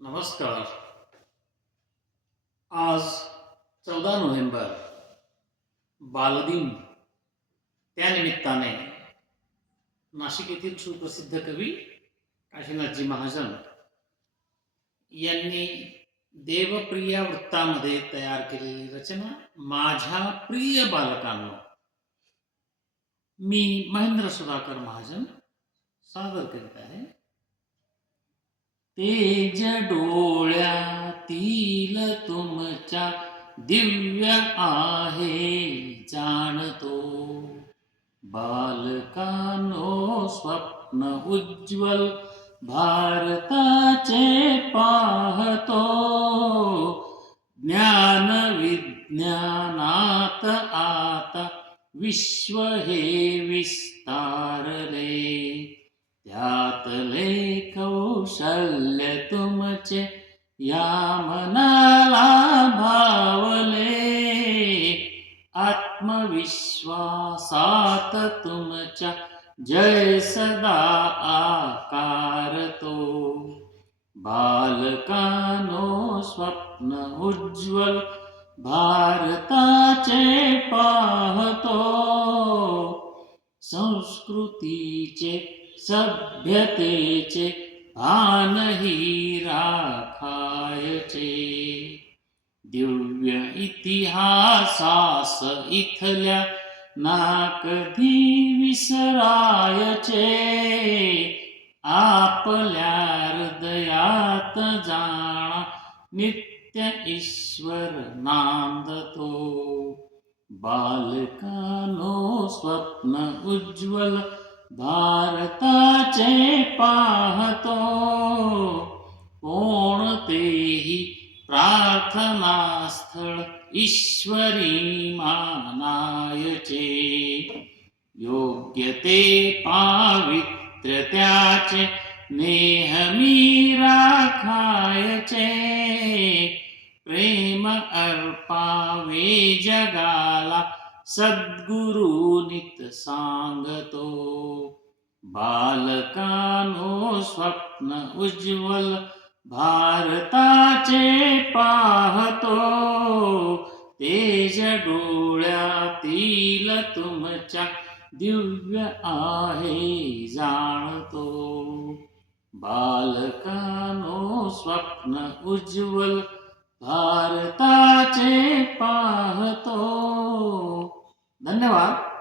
नमस्कार. आज 14 नोव्हेंबर बालदिन. त्यानिमित्ताने नाशिक येथील सुप्रसिद्ध कवी काशीनाथजी महाजन यांनी देवप्रिया वृत्तामध्ये तयार केलेली रचना माझ्या प्रिय बालकांनो, मी महेंद्र सुधाकर महाजन सादर करीत आहे. तेज डोळ्यातील तुमच्या दिव्य आहे जाणतो, बालकांनो स्वप्न उज्ज्वल भारताचे पाहतो. ज्ञान विज्ञानात आता विश्व हे विस्तारले, त्यातले कौशल्य तुमचे या मनाला भावले. आत्मविश्वासात तुमच्या जय सदा आकारतो, बालकांनो स्वप्न उज्ज्वल भारताचे पाहतो. संस्कृतीचे सभ्यतेचे भानही राखायचे, दिव्य इतिहासास इथल्या ना कधी विसरायचे. आपल्या हृदयात जाणा नित्य ईश्वर नांदतो, बालकांनो स्वप्न उज्ज्वल भारताचे पाहतो. कोणतेही प्रार्थनास्थळ ईश्वरी मानायचे, योग्य ते पावित्र्य त्याचे नेहमी राखायचे. प्रेम अर्पावे जगाला सद्गुरु नित सांगतो, बालकांनो स्वप्न उज्ज्वल भारताचे पाहतो. तेज डोळ्यातील तुमच्या दिव्य आहे जाणतो, बालकांनो स्वप्न उज्ज्वल भारताचे पाहतो. धन्यवाद.